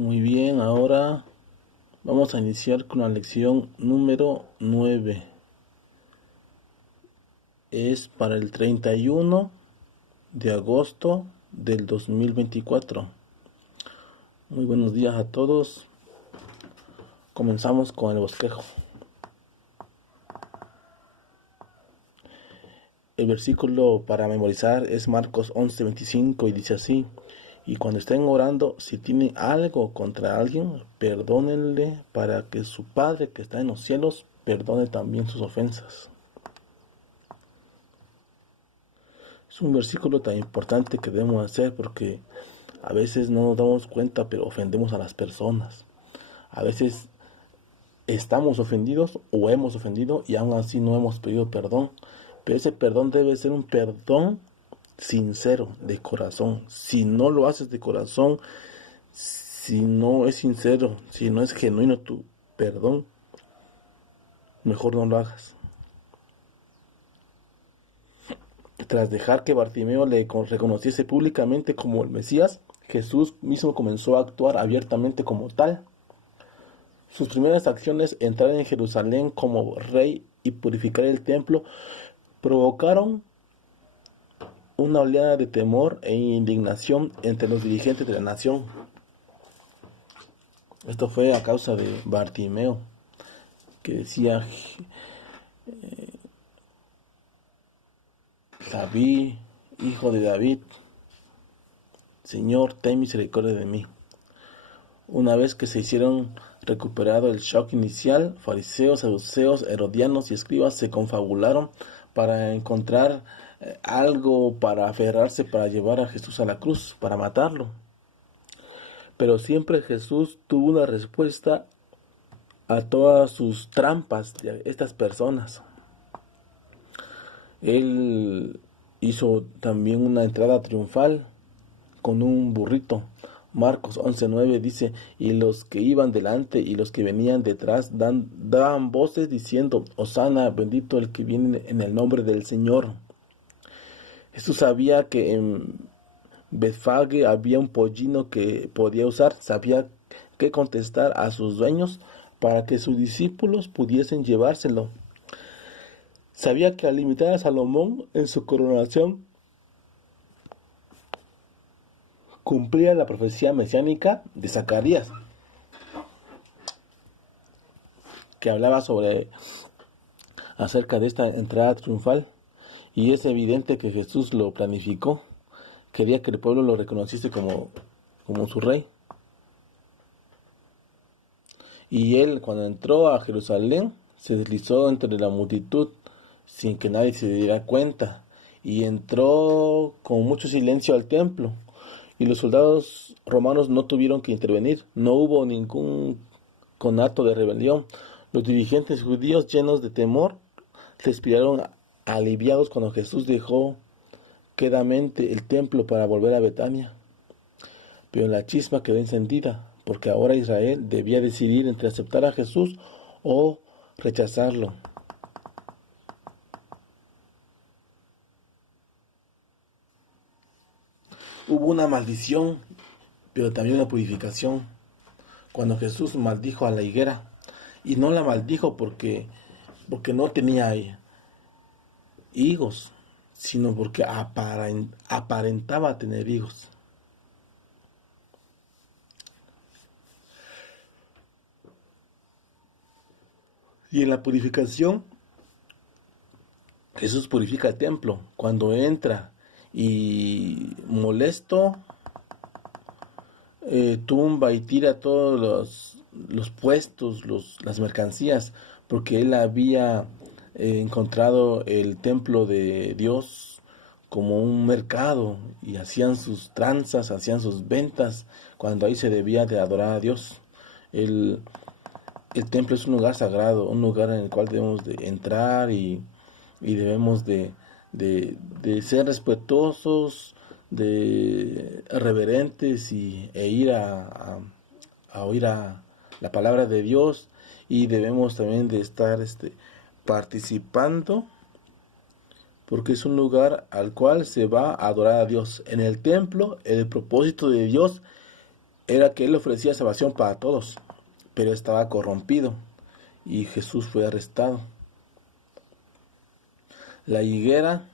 Muy bien, ahora vamos a iniciar con la lección número 9. Es para el 31 de agosto del 2024. Muy buenos días a todos. Comenzamos con el bosquejo. El versículo para memorizar es Marcos 11:25 y dice así: y cuando estén orando, si tienen algo contra alguien, perdónenle, para que su Padre que está en los cielos perdone también sus ofensas. Es un versículo tan importante que debemos hacer porque a veces no nos damos cuenta, pero ofendemos a las personas. A veces estamos ofendidos o hemos ofendido y aún así no hemos pedido perdón. Pero ese perdón debe ser un perdón sincero, de corazón. Si no lo haces de corazón, si no es sincero, si no es genuino tu perdón, mejor no lo hagas. Tras dejar que Bartimeo le reconociese públicamente como el Mesías, Jesús mismo comenzó a actuar abiertamente como tal. Sus primeras acciones, entrar en Jerusalén como rey y purificar el templo, provocaron una oleada de temor e indignación entre los dirigentes de la nación. Esto fue a causa de Bartimeo, que decía: David, hijo de David, Señor, ten misericordia de mí. Una vez que se hicieron recuperado el shock inicial, fariseos, saduceos, herodianos y escribas se confabularon para encontrar algo para aferrarse para llevar a Jesús a la cruz, para matarlo. Pero siempre Jesús tuvo una respuesta a todas sus trampas de estas personas. Él hizo también una entrada triunfal con un burrito. Marcos 11:9 dice: y los que iban delante y los que venían detrás daban voces diciendo: Hosana, bendito el que viene en el nombre del Señor. Jesús sabía que en Betfage había un pollino que podía usar, sabía qué contestar a sus dueños para que sus discípulos pudiesen llevárselo. Sabía que al imitar a Salomón en su coronación, cumplía la profecía mesiánica de Zacarías, que hablaba acerca de esta entrada triunfal, y es evidente que Jesús lo planificó. Quería que el pueblo lo reconociese como su rey. Y él, cuando entró a Jerusalén, se deslizó entre la multitud sin que nadie se diera cuenta, y entró con mucho silencio al templo. Y los soldados romanos no tuvieron que intervenir, no hubo ningún conato de rebelión. Los dirigentes judíos, llenos de temor, respiraron aliviados cuando Jesús dejó quedamente el templo para volver a Betania. Pero la chispa quedó encendida, porque ahora Israel debía decidir entre aceptar a Jesús o rechazarlo. Hubo una maldición, pero también una purificación, cuando Jesús maldijo a la higuera. Y no la maldijo porque no tenía higos, sino porque aparentaba tener higos. Y en la purificación, Jesús purifica el templo cuando entra y molesto tumba y tira todos los puestos, las mercancías, porque él había encontrado el templo de Dios como un mercado, y hacían sus tranzas, hacían sus ventas, cuando ahí se debía de adorar a Dios. El templo es un lugar sagrado, un lugar en el cual debemos de entrar y debemos de ser respetuosos, de reverentes e ir a oír a la palabra de Dios, y debemos también de estar participando, porque es un lugar al cual se va a adorar a Dios. En el templo, el propósito de Dios era que él ofrecía salvación para todos, pero estaba corrompido y Jesús fue arrestado. La higuera,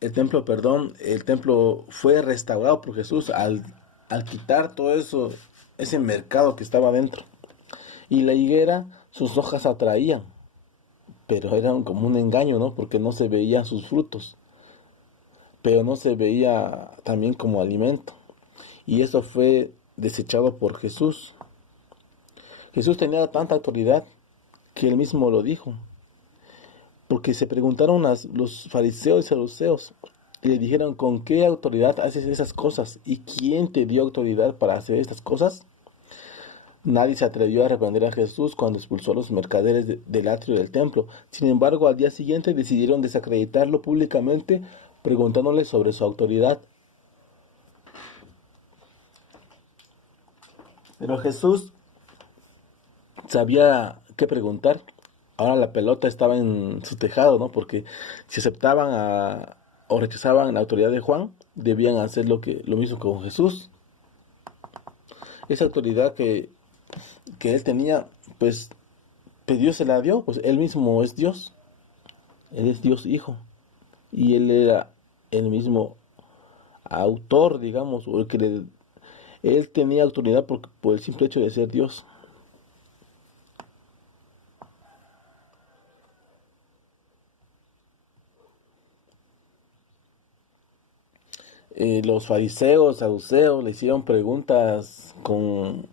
el templo fue restaurado por Jesús al quitar todo eso, ese mercado que estaba dentro. Y la higuera, sus hojas atraían, pero eran como un engaño, ¿no? Porque no se veían sus frutos, pero no se veía también como alimento. Y eso fue desechado por Jesús. Jesús tenía tanta autoridad que él mismo lo dijo, porque se preguntaron los fariseos y saduceos y le dijeron, ¿con qué autoridad haces esas cosas? ¿Y quién te dio autoridad para hacer estas cosas? Nadie se atrevió a reprender a Jesús cuando expulsó a los mercaderes del atrio del templo. Sin embargo, al día siguiente decidieron desacreditarlo públicamente, preguntándole sobre su autoridad. Pero Jesús sabía qué preguntar. Ahora la pelota estaba en su tejado, ¿no? Porque si aceptaban o rechazaban la autoridad de Juan, debían hacer lo mismo con Jesús. Esa autoridad que él tenía, pues Dios se la dio, pues él mismo es Dios. Él es Dios Hijo. Y él era el mismo autor, digamos, o él tenía autoridad por el simple hecho de ser Dios. Los fariseos, saduceos le hicieron preguntas con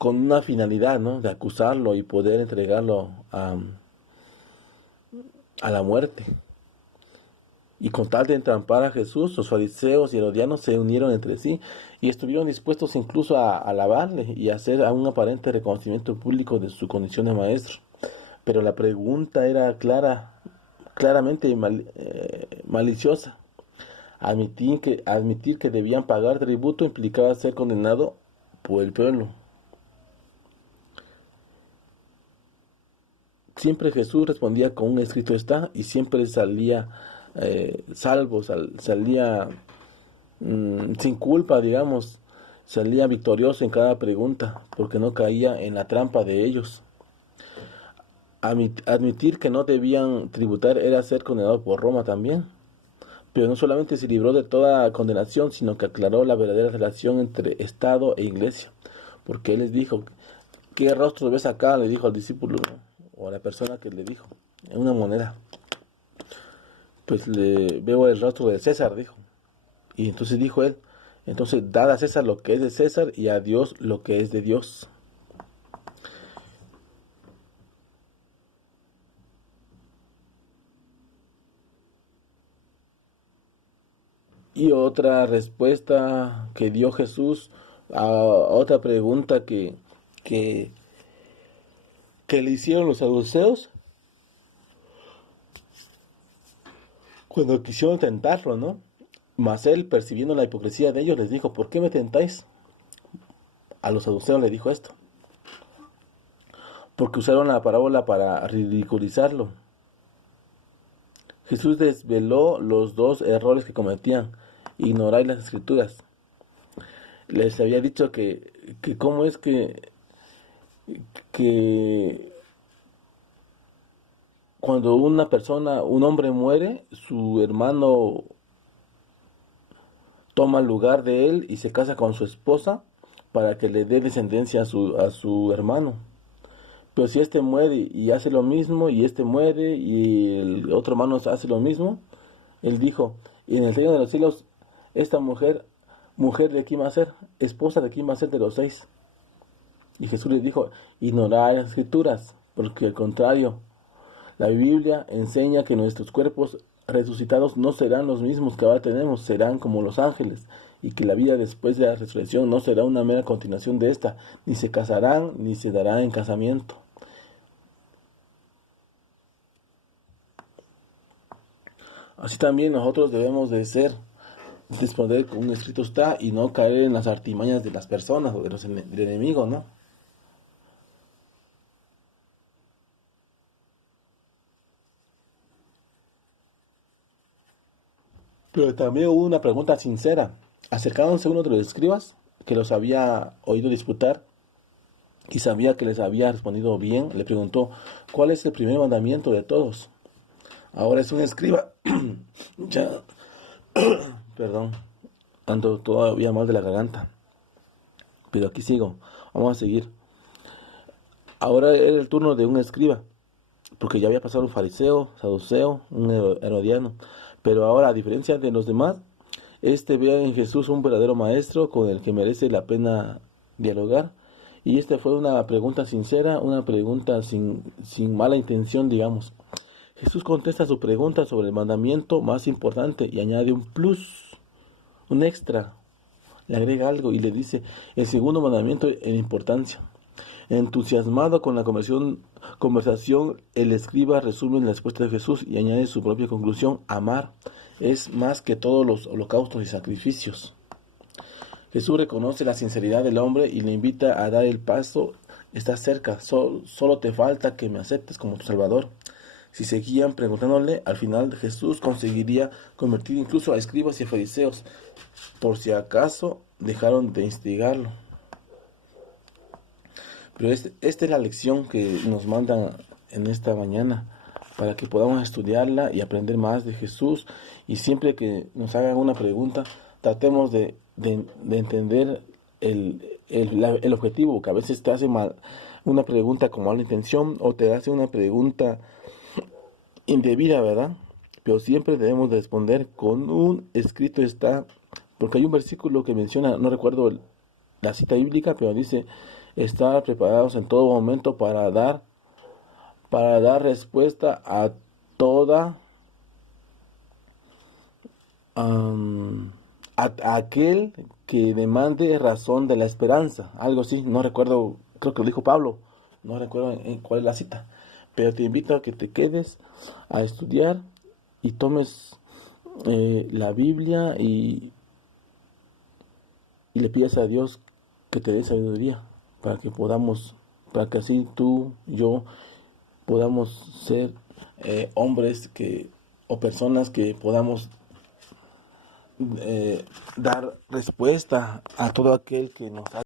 una finalidad, ¿no? De acusarlo y poder entregarlo a la muerte. Y con tal de entrampar a Jesús, los fariseos y herodianos se unieron entre sí y estuvieron dispuestos incluso a alabarle y a hacer un aparente reconocimiento público de su condición de maestro. Pero la pregunta era claramente maliciosa. Admitir que debían pagar tributo implicaba ser condenado por el pueblo. Siempre Jesús respondía con un escrito está y siempre salía salvo, salía sin culpa, digamos, salía victorioso en cada pregunta porque no caía en la trampa de ellos. Admitir que no debían tributar era ser condenado por Roma también. Pero no solamente se libró de toda condenación, sino que aclaró la verdadera relación entre Estado e Iglesia. Porque él les dijo, ¿qué rostro ves acá? Le dijo al discípulo, ¿no? O a la persona que le dijo, en una moneda. Pues le veo el rostro de César, dijo. Y entonces dijo él, entonces dad a César lo que es de César y a Dios lo que es de Dios. Y otra respuesta que dio Jesús a otra pregunta que, que le hicieron los saduceos cuando quisieron tentarlo, ¿no? Mas él, percibiendo la hipocresía de ellos, les dijo, ¿por qué me tentáis? A los saduceos le dijo esto, porque usaron la parábola para ridiculizarlo. Jesús desveló los dos errores que cometían, ignorar las escrituras. Les había dicho que cómo es que cuando un hombre muere, su hermano toma el lugar de él y se casa con su esposa para que le dé descendencia a su hermano. Pero si este muere y hace lo mismo, y este muere y el otro hermano hace lo mismo, él dijo, y en el reino de los cielos, esta mujer de quién va a ser, esposa de quién va a ser de los seis. Y Jesús les dijo, ignorad las escrituras, porque al contrario, la Biblia enseña que nuestros cuerpos resucitados no serán los mismos que ahora tenemos, serán como los ángeles, y que la vida después de la resurrección no será una mera continuación de esta, ni se casarán, ni se darán en casamiento. Así también nosotros debemos de responder con un escrito está, y no caer en las artimañas de las personas o del enemigo, ¿no? Pero también hubo una pregunta sincera. Acercándose uno de los escribas, que los había oído disputar y sabía que les había respondido bien, le preguntó, ¿cuál es el primer mandamiento de todos? Ahora es un escriba. Ya, perdón, ando todavía mal de la garganta, pero aquí sigo. Vamos a seguir. Ahora era el turno de un escriba, porque ya había pasado un fariseo, saduceo, un herodiano. Pero ahora, a diferencia de los demás, este ve en Jesús un verdadero maestro con el que merece la pena dialogar. Y esta fue una pregunta sincera, una pregunta sin mala intención, digamos. Jesús contesta su pregunta sobre el mandamiento más importante y añade un plus, un extra. Le agrega algo y le dice el segundo mandamiento en importancia. Entusiasmado con la conversación, el escriba resume la respuesta de Jesús y añade su propia conclusión: amar es más que todos los holocaustos y sacrificios. Jesús reconoce la sinceridad del hombre y le invita a dar el paso. Estás cerca, solo te falta que me aceptes como tu Salvador. Si seguían preguntándole, al final Jesús conseguiría convertir incluso a escribas y a fariseos, por si acaso dejaron de instigarlo. Pero esta es la lección que nos mandan en esta mañana, para que podamos estudiarla y aprender más de Jesús. Y siempre que nos hagan una pregunta, tratemos de entender el objetivo, que a veces te hace una pregunta con mala intención o te hace una pregunta indebida, ¿verdad? Pero siempre debemos de responder con un escrito está, porque hay un versículo que menciona, no recuerdo la cita bíblica, pero dice, estar preparados en todo momento para dar respuesta a toda, a aquel que demande razón de la esperanza, algo así, no recuerdo, creo que lo dijo Pablo, no recuerdo en cuál es la cita, pero te invito a que te quedes a estudiar y tomes la Biblia y le pidas a Dios que te dé sabiduría para que podamos, para que así tú, yo, podamos ser hombres o personas que podamos dar respuesta a todo aquel que nos ha